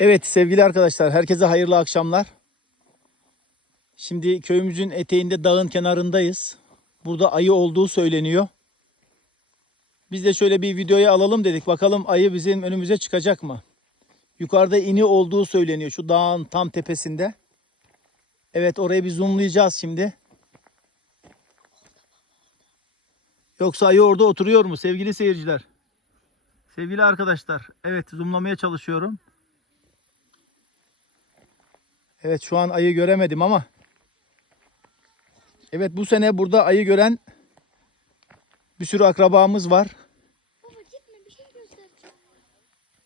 Evet sevgili arkadaşlar herkese hayırlı akşamlar. Şimdi köyümüzün eteğinde dağın kenarındayız. Burada ayı olduğu söyleniyor. Biz de şöyle bir videoya alalım dedik. Bakalım ayı bizim önümüze çıkacak mı? Yukarıda ini olduğu söyleniyor şu dağın tam tepesinde. Evet orayı bir zoomlayacağız şimdi. Yoksa ayı orada oturuyor mu sevgili seyirciler? Sevgili arkadaşlar, evet zoomlamaya çalışıyorum. Evet şu an ayı göremedim ama. Evet bu sene burada ayı gören bir sürü akrabamız var. Baba gitme bir şey göstereceğim.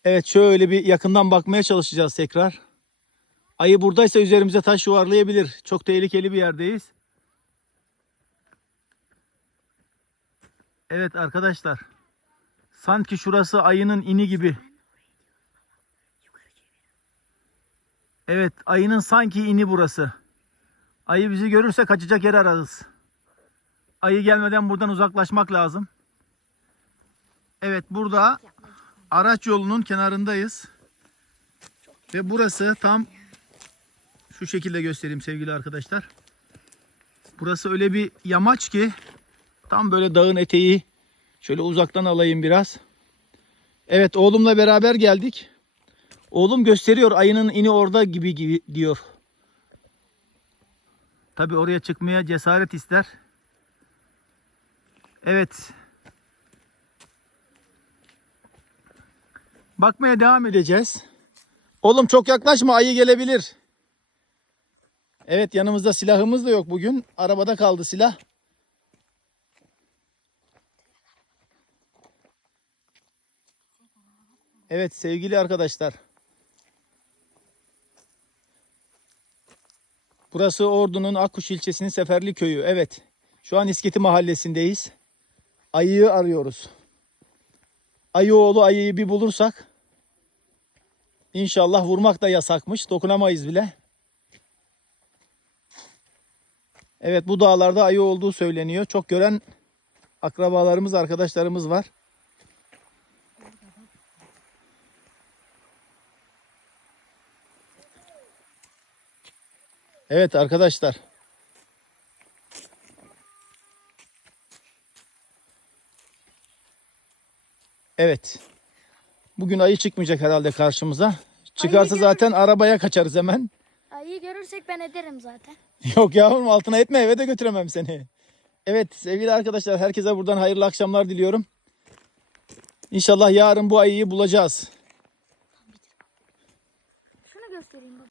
Evet şöyle bir yakından bakmaya çalışacağız tekrar. Ayı buradaysa üzerimize taş yuvarlayabilir. Çok tehlikeli bir yerdeyiz. Evet arkadaşlar. Sanki şurası ayının ini gibi. Evet ayının sanki ini burası. Ayı bizi görürse kaçacak yer ararız. Ayı gelmeden buradan uzaklaşmak lazım. Evet burada araç yolunun kenarındayız. Ve burası tam şu şekilde göstereyim sevgili arkadaşlar. Burası öyle bir yamaç ki tam böyle dağın eteği. Şöyle uzaktan alayım biraz. Evet oğlumla beraber geldik. Oğlum gösteriyor ayının ini orada gibi, gibi diyor. Tabi oraya çıkmaya cesaret ister. Evet. Bakmaya devam edeceğiz. Oğlum çok yaklaşma ayı gelebilir. Evet yanımızda silahımız da yok bugün. Arabada kaldı silah. Evet sevgili arkadaşlar. Burası Ordu'nun Akkuş ilçesinin Seferli köyü. Evet. Şu an İsketi mahallesindeyiz. Ayıyı arıyoruz. Ayıoğlu ayıyı bir bulursak İnşallah vurmak da yasakmış. Dokunamayız bile. Evet bu dağlarda ayı olduğu söyleniyor. Çok gören akrabalarımız, arkadaşlarımız var. Evet arkadaşlar. Evet. Bugün ayı çıkmayacak herhalde karşımıza. Çıkarsa Ayı zaten arabaya kaçarız hemen. Ayıyı görürsek ben ederim zaten. Yok yavrum altına etme eve de götüremem seni. Evet sevgili arkadaşlar herkese buradan hayırlı akşamlar diliyorum. İnşallah yarın bu ayıyı bulacağız.